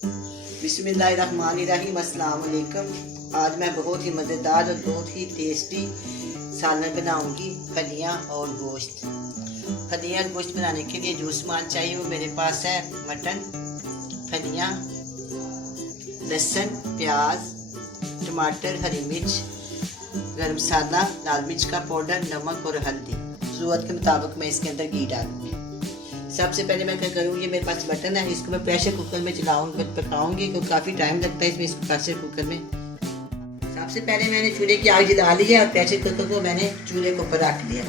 बिस्मिल्लाहिर्रहमानिर्रहीम, अस्सलाम वालेकुम। आज मैं बहुत ही मज़ेदार और बहुत ही टेस्टी सालन बनाऊंगी, फलियां और गोश्त। फलियां और गोश्त बनाने के लिए जो सामान चाहिए वो मेरे पास है। मटन, फलियां, लहसुन, प्याज, टमाटर, हरी मिर्च, गरम मसाला, लाल मिर्च का पाउडर, नमक और हल्दी। ज़रूरत के मुताबिक मैं इसके अंदर घी डालूंगी। सबसे पहले मैं क्या करूँगी, मेरे पास मटन है, इसको मैं प्रेशर कुकर में चलाऊंगी, पकाऊंगी, क्योंकि काफ़ी टाइम लगता है इसमें, इसको प्रेशर कुकर में। सबसे पहले मैंने चूल्हे की आग जला ली है और प्रेशर कुकर को मैंने चूल्हे के ऊपर रख लिया।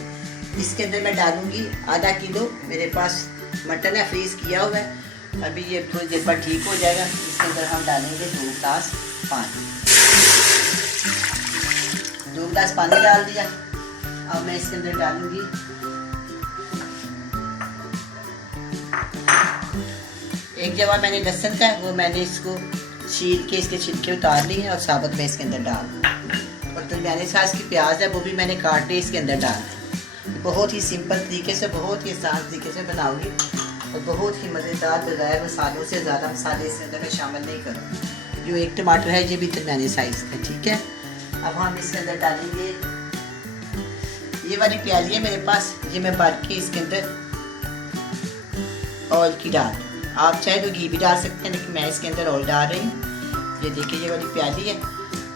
इसके अंदर मैं डालूंगी आधा किलो मेरे पास मटन है, फ्रीज किया हुआ है। अभी ये थोड़ी देर बाद ठीक हो जाएगा। इसके अंदर हम डालेंगे 2 गिलास पानी। 2 गिलास पानी डाल दिया। अब मैं इसके अंदर डालूंगी एक जवा मैंने लहसुन का, वो मैंने इसको छील के इसके छिलके उतार लिए हैं और साबुत में इसके अंदर डाल दूँ। और दरमियाने साइज की प्याज है, वो भी मैंने काट के इसके अंदर डाल दी। बहुत ही सिंपल तरीके से, बहुत ही आसान तरीके से बनाऊंगी और बहुत ही मज़ेदार, बगैर मसालों से ज़्यादा मसाले इसके अंदर मैं शामिल नहीं करूँगी। जो एक टमाटर है ये भी दरमियाने साइज का, ठीक है। अब हम इसके अंदर डालेंगे ये वाली प्याज है मेरे पास, ये मैं भर के इसके अंदर ऑयल की डाल। आप चाहे तो घी भी डाल सकते हैं, लेकिन मैं इसके अंदर ऑयल डाल रही हूँ। ये देखिए ये वाली प्याली है,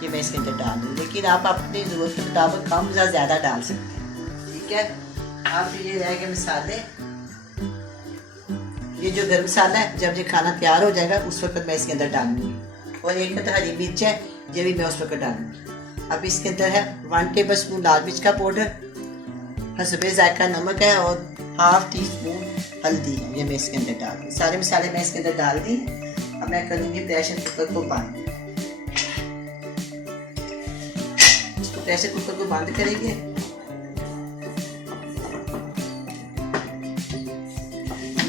ये मैं इसके अंदर डाल दूँ, लेकिन आप अपनी ज़रूरत के मुताबिक कम या ज़्यादा डाल सकते हैं, ठीक है। अब ये रहेगा मसाले। ये जो गरम मसाला है, जब ये खाना तैयार हो जाएगा उस वक्त मैं इसके अंदर डालूंगी। और एक तरह हरी मिर्च है, ये भी मैं उस वक्त डालूंगी। अब इसके अंदर है 1 टेबल स्पून लाल मिर्च का पाउडर, हस्बे जायका नमक है और ½ टीस्पून हल्दी है, ये मैं इसके अंदर डाल दी। सारे मसाले मैं इसके अंदर डाल दी। अब मैं करूँगी प्रेशर कुकर को बंद। इसको प्रेशर कुकर को बंद करेंगे।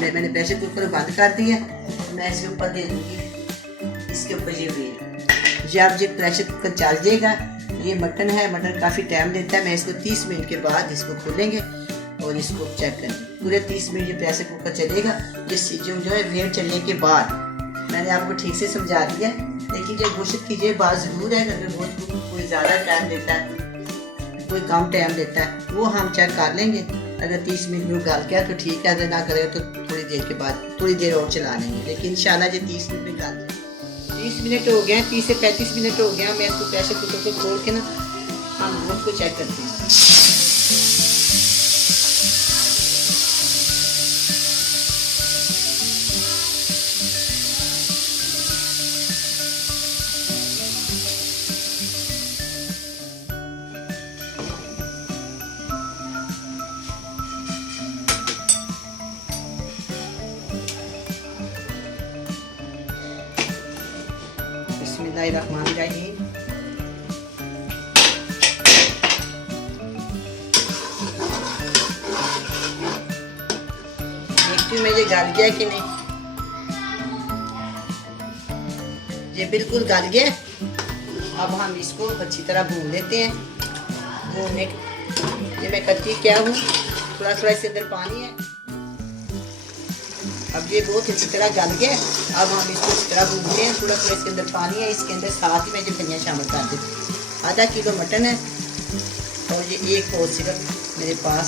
मैंने प्रेशर कुकर को बंद कर दिया। मैं इसके ऊपर दे दूँगी, इसके ऊपर ये वेल। जब ये प्रेशर कुकर चल जाएगा, ये मटन है, मटन काफ़ी टाइम लेता है। मैं इसको 30 मिनट के बाद इसको खोलेंगे और इसको चेक करेंगे। पूरे 30 मिनट ये प्रेशर कुकर चलेगा। जो है वेट चलने के बाद मैंने आपको ठीक से समझा दिया, लेकिन ये गोश्त की ये बात ज़रूर है, अगर गोश्त कोई ज़्यादा टाइम लेता है, कोई कम टाइम लेता है, वो हम चेक कर लेंगे। अगर 30 मिनट में गल गया तो ठीक है, अगर ना करेगा तो थोड़ी देर के बाद थोड़ी देर और चला लेंगे, लेकिन इंशाल्लाह ये 30 मिनट में गल। 30 मिनट हो गए, 30 से 35 मिनट हो गया। मैं इसको प्रेशर कुकर को खोल के ना हम गोश्त को चेक करते हैं। बिस्मिल्लाहिर्रहमानिर्रहीम। देखती हूँ मैं ये गल गया कि नहीं। ये बिल्कुल गल गया। अब हम इसको अच्छी तरह भून लेते हैं। भूनने ये मैं करती क्या हूँ, थोड़ा थोड़ा इसके अंदर पानी है। अब ये बहुत अच्छी तरह गल गया। अब हम इसको अच्छी तरह भूनते हैं। थोड़ा थोड़ा इसके अंदर पानी है, इसके अंदर साथ ही मैं जो फलियाँ शामिल कर देती हूँ। आधा किलो मटन है और ये 1 पाव सिर्फ मेरे पास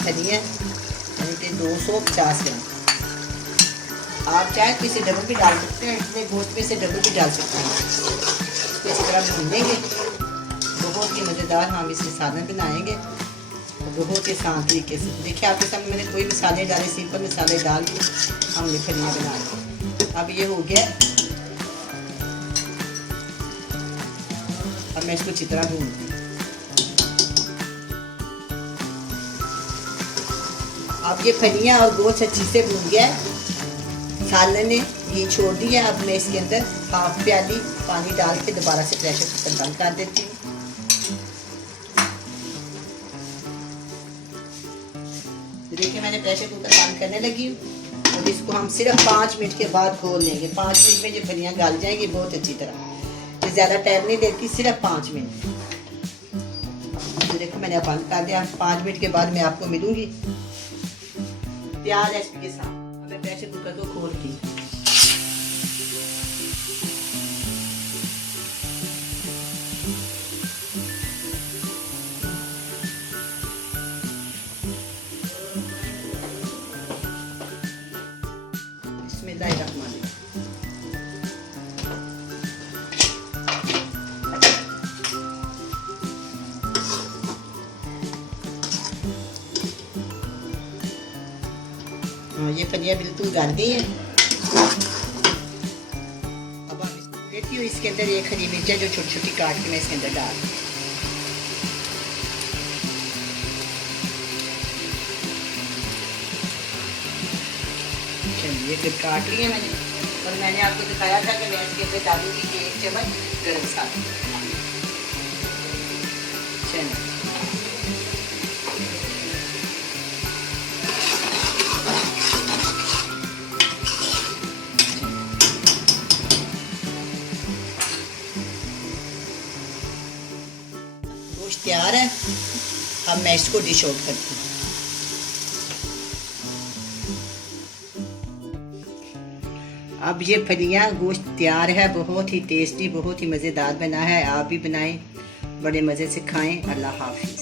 फलियाँ, यानी कि 250 ग्राम। आप चाहे तो इसे डबल भी डाल सकते हैं, इसमें गोश्त में से डबल भी डाल सकते हैं। इसको इसी तरह भूनेंगे। बहुत ही मज़ेदार हम इसके सालन बनाएंगे, बहुत ही आसान तरीके से। देखिए आपके सामने मैंने कोई मसाले डाले, सिंपल मसाले डाल के हमने फलियाँ बना ली। अब ये हो गया। अब मैं इसको अच्छी तरह भूनती हूँ। अब ये फलियाँ और गोश्त अच्छी से भून गया है, सालन ने घी छोड़ दिया। अब मैं इसके अंदर ½ प्याली पानी डाल के दोबारा से प्रेशर कुकर बंद कर देती हूँ। देखिए मैंने प्रेशर कुकर बंद करने लगी हूँ और इसको हम सिर्फ 5 मिनट के बाद खोल लेंगे। 5 मिनट में ये फलियाँ गल जाएंगी बहुत अच्छी तरह। ये ज़्यादा टाइम नहीं लेती, सिर्फ 5 मिनट। तो देखो मैंने बंद कर दिया। 5 मिनट के बाद मैं आपको मिलूंगी तैयार रेसिपी के साथ। मैं प्रेशर कुकर को खोल दी। बिस्मिल्लाहिर्रहमानिर्रहीम। ये फलियाँ बिल्कुल गल गई है। अब हम लेती हूँ इसके अंदर एक हरी मिर्चा जो छोटी छोटी काट के मैं इसके अंदर डाल दूँ। ये फिर काट लिया मैंने, और मैंने आपको दिखाया था कि मैं इसके अंदर डालूंगी 1 चम्मच गरम मसाला। चलो गोश्त तैयार है, अब मैं इसको डिश आउट करती हूँ। अब ये फलियाँ गोश्त तैयार है, बहुत ही टेस्टी, बहुत ही मज़ेदार बना है। आप भी बनाएं, बड़े मज़े से खाएं। अल्लाह हाफ़िज़।